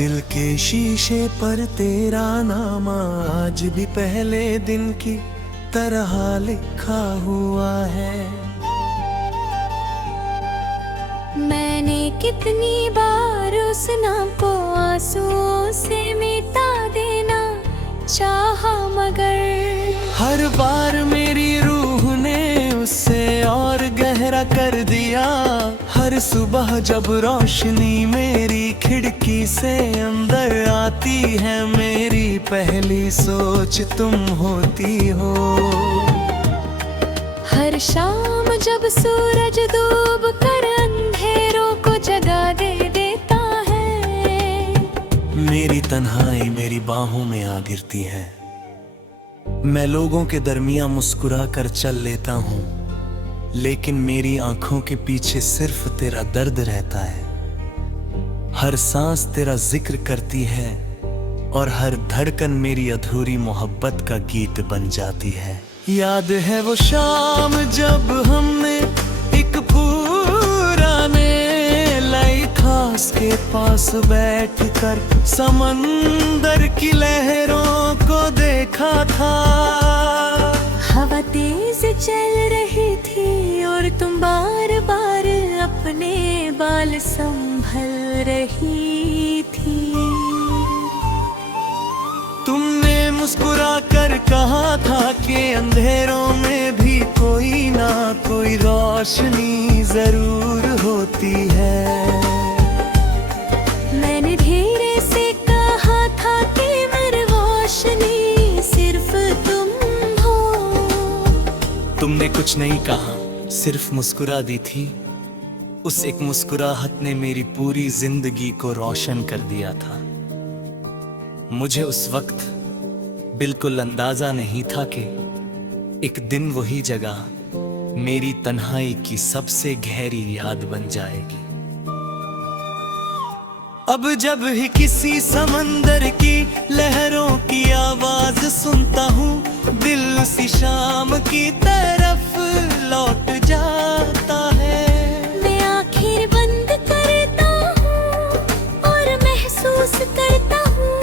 दिल के शीशे पर तेरा नाम आज भी पहले दिन की तरह लिखा हुआ है। मैंने कितनी बार उस नाम को आंसुओं से मिटा देना चाहा, मगर हर बार मेरी रूह ने उससे और गहरा कर दिया। हर सुबह जब रोशनी मेरी खिड़की से अंदर आती है, मेरी पहली सोच तुम होती हो। हर शाम जब सूरज डूब कर अंधेरों को जगा दे देता है, मेरी तन्हाई मेरी बाहों में आ गिरती है। मैं लोगों के दरमियां मुस्कुरा कर चल लेता हूँ, लेकिन मेरी आंखों के पीछे सिर्फ तेरा दर्द रहता है। हर सांस तेरा जिक्र करती है और हर धड़कन मेरी अधूरी मोहब्बत का गीत बन जाती है। याद है वो शाम जब हमने एक पुराने लाइटहाउस के पास बैठकर समंदर की लहरों को देखा था। हवा तेज चल रही थी और तुम बार बार अपने बाल संभल रही थी। तुमने मुस्कुरा कर कहा था कि अंधेरों में भी कोई ना कोई रोशनी जरूर होती है। मैंने धीरे से कहा था कि मेरी रोशनी सिर्फ तुम हो। तुमने कुछ नहीं कहा, सिर्फ मुस्कुरा दी थी। उस एक मुस्कुराहट ने मेरी पूरी जिंदगी को रोशन कर दिया था। मुझे उस वक्त बिल्कुल अंदाजा नहीं था कि एक दिन वही जगह मेरी तन्हाई की सबसे गहरी याद बन जाएगी। अब जब भी किसी समंदर की लहरों की आवाज सुनता हूँ, दिल उसी शाम की तरफ लौट जाता है। मैं आखिर बंद करता हूँ और महसूस करता हूँ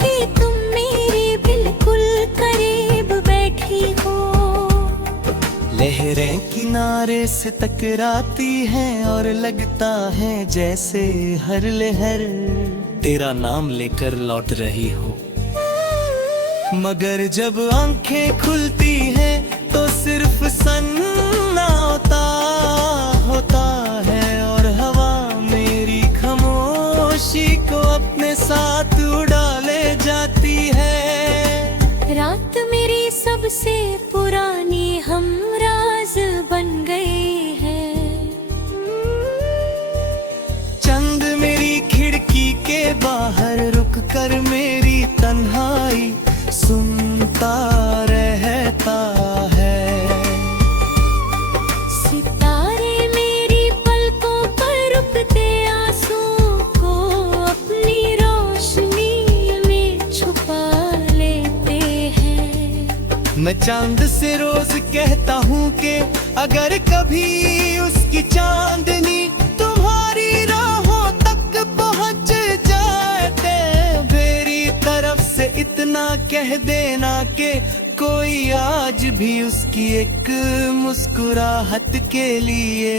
कि तुम मेरे बिल्कुल करीब बैठी हो। लहरें किनारे से टकराती हैं और लगता है जैसे हर लहर तेरा नाम लेकर लौट रही हो। मगर जब आंखें खुलती हैं तो सिर्फ सन्नाटा होता है और हवा मेरी खामोशी को अपने साथ उड़ा ले जाती है। रात मेरी सबसे पुरानी हमराज बन गई है। चंद मेरी खिड़की के बाहर रुक कर मेरी तन्हाई सुनता रहता है। सितारे मेरी पलकों पर रुकते आंसू को अपनी रोशनी में छुपा लेते हैं। मैं चांद से रोज कहता हूँ कि अगर कभी उसकी चांदनी तुम्हारी राहों तक पहुँच जाए तो मेरी तरफ से इतना कह देना कि कोई आज भी उसकी एक मुस्कुराहट के लिए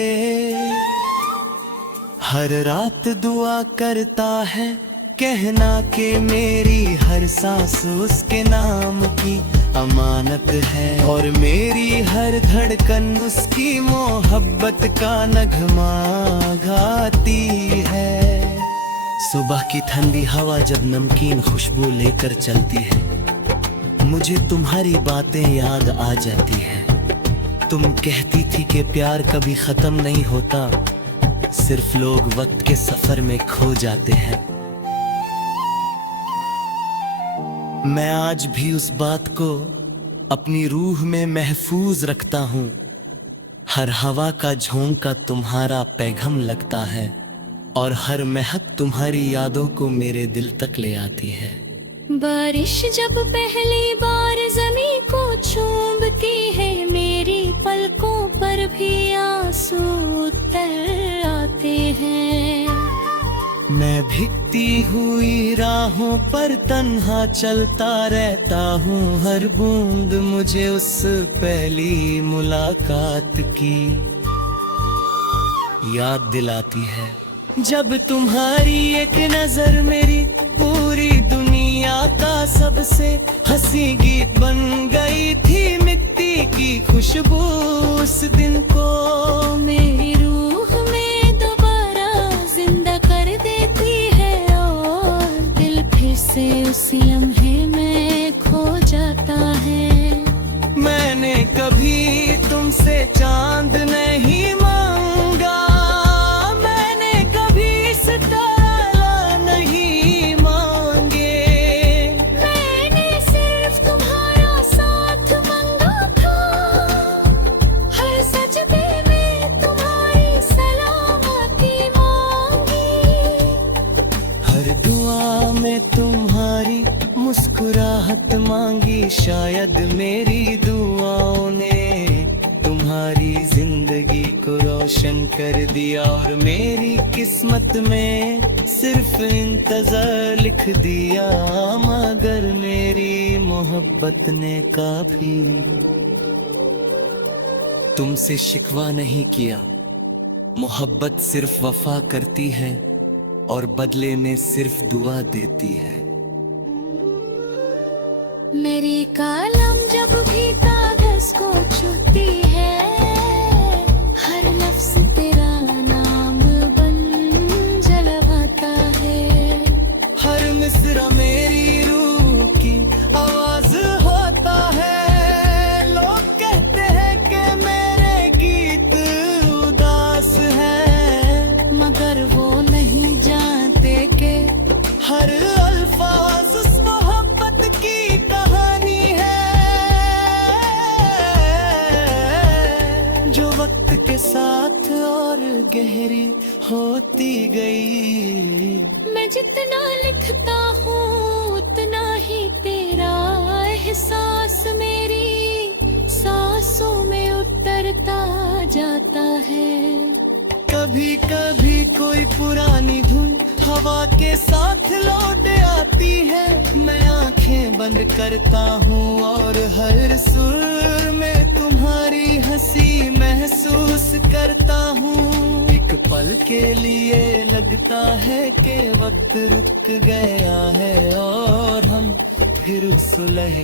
हर रात दुआ करता है। कहना कि मेरी हर सांस उसके नाम की अमानत है और मेरी हर धड़कन उसकी मोहब्बत का नगमा गाती है। सुबह की ठंडी हवा जब नमकीन खुशबू लेकर चलती है, मुझे तुम्हारी बातें याद आ जाती हैं। तुम कहती थी कि प्यार कभी खत्म नहीं होता, सिर्फ लोग वक्त के सफर में खो जाते हैं। मैं आज भी उस बात को अपनी रूह में महफूज रखता हूँ। हर हवा का झोंका तुम्हारा पैगाम लगता है और हर महक तुम्हारी यादों को मेरे दिल तक ले आती है। बारिश जब पहली बार जमीन को चूमती है, मेरी पलकों पर भी आंसू उतर आते हैं। मैं भीगती बीतती हुई राहों पर तन्हा चलता रहता हूँ। हर बूंद मुझे उस पहली मुलाकात की याद दिलाती है। जब तुम्हारी एक नजर मेरी पूरी दुनिया का सबसे हंसी गीत बन गई थी। मिट्टी की खुशबू उस दिन को मेरी रूह में दोबारा जिंदा कर देती है और दिल फिर से उसी लम्हे में खो जाता है। मैंने कभी तुमसे चांद नहीं मांगा, मैंने कभी सितारा नहीं मांगे। मैंने सिर्फ तुम्हारा साथ मांगा था, हर सजदे में तुम्हारी सलामती मांगी। हर दुआ में तुम्हारी मुस्कुराहट मांगी। शायद मेरी दुआओं ने तुम्हारी जिंदगी को रोशन कर दिया और मेरी किस्मत में सिर्फ इंतजार लिख दिया। मगर मेरी मोहब्बत ने कभी तुमसे शिकवा नहीं किया। मोहब्बत सिर्फ वफा करती है और बदले में सिर्फ दुआ देती है। मेरी कलम जब भी कागज को छूती है, हर लफ्ज तेरा नाम बन जलवाता है। हर मिसरा मेरी रूह की आवाज होता है। लोग कहते हैं कि मेरे गीत उदास हैं, मगर वो नहीं जानते कि हर अल्फाज उस मोहब्बत की कहानी है जो वक्त के साथ और गहरी होती गई। मैं जितना लिखता हूँ उतना ही तेरा एहसास मेरी सांसों में उतरता जाता है। कभी कभी कोई पुरानी धुन हवा के साथ लौट आती है। मैं आंखें बंद करता हूँ और हर सुर में तुम्हारी हंसी महसूस करता हूँ। एक पल के लिए लगता है कि वक्त रुक गया है और हम फिर सुलह